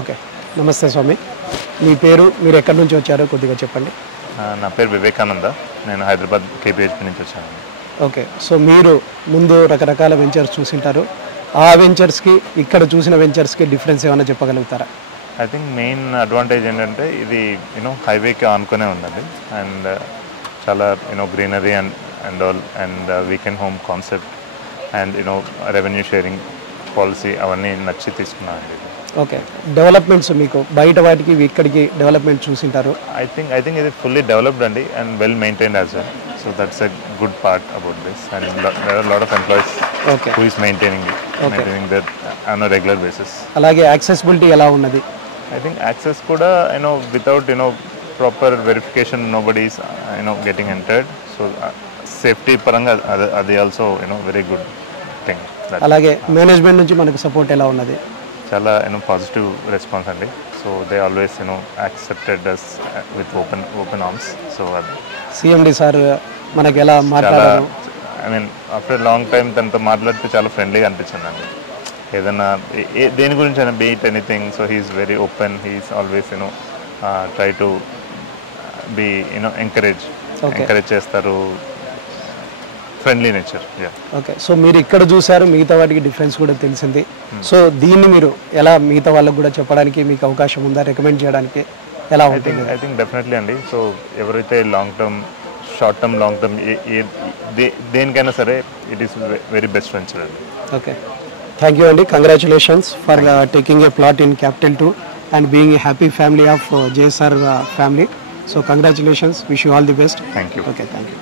Okay, నమస్తే స్వామి. మీ పేరు, మీరు ఎక్కడి నుంచి వచ్చారో కొద్దిగా చెప్పండి. నా పేరు వివేకానంద, నేను హైదరాబాద్ కేపీహెచ్పి నుంచి వచ్చాను. ఓకే, సో మీరు ముందు రకరకాల వెంచర్స్ చూసింటారు. ఆ వెంచర్స్కి ఇక్కడ చూసిన వెంచర్స్కి డిఫరెన్స్ ఏమైనా చెప్పగలుగుతారా? ఐ థింక్ మెయిన్ అడ్వాంటేజ్ ఏంటంటే ఇది హైవేకి ఆనుకునే ఉందండి. అండ్ చాలా greenery and all and weekend home concept and revenue sharing policy అవన్నీ నచ్చి తీసుకున్నానండి. ఓకే, డెవలప్మెంట్స్ మీకు బయట వాటికి ఇక్కడికి డెవలప్మెంట్ చూసింటారు. ఐ థింక్ ఇది ఫుల్లీ డెవలప్డ్ అండి and well maintained as well. So that's a good part about this. And there are lot of employees who is maintaining that on a regular basis. అలాగే accessibility ఎలా ఉన్నది? I think access kuda without proper verification nobody is getting entered, so safety paranga adi also very good thing. Alage management nunchi manaku support ela unnadi? Chala positive response andi. So they always accepted us with open arms. So CMD sir manaku ela maatladadu? I mean after a long time tanto maatladte chala friendly ga anpichindandi. ఏదన్నా దేని గురించి అయినా be it anything. So he's very open, he's always try to be encourage చేస్తారు, friendly nature. Okay, so మీరు ఇక్కడ చూసారు, మిగతా వాటికి డిఫరెన్స్ కూడా తెలిసింది. సో దీన్ని మీరు ఎలా మిగతా వాళ్ళకు కూడా చెప్పడానికి మీకు అవకాశం ఉందా, రికమెండ్ చేయడానికి ఎలా ఉంటుంది? ఐ థింక్ డెఫినెట్లీ అండి. సో ఎవరైతే long term, short term, long term దేనికైనా సరే it is very best venture అండి. Okay, thank you Andy, congratulations for taking a plot in Capital 2 and being a happy family of JSR family. So congratulations, wish you all the best. Thank you. Okay, thank you.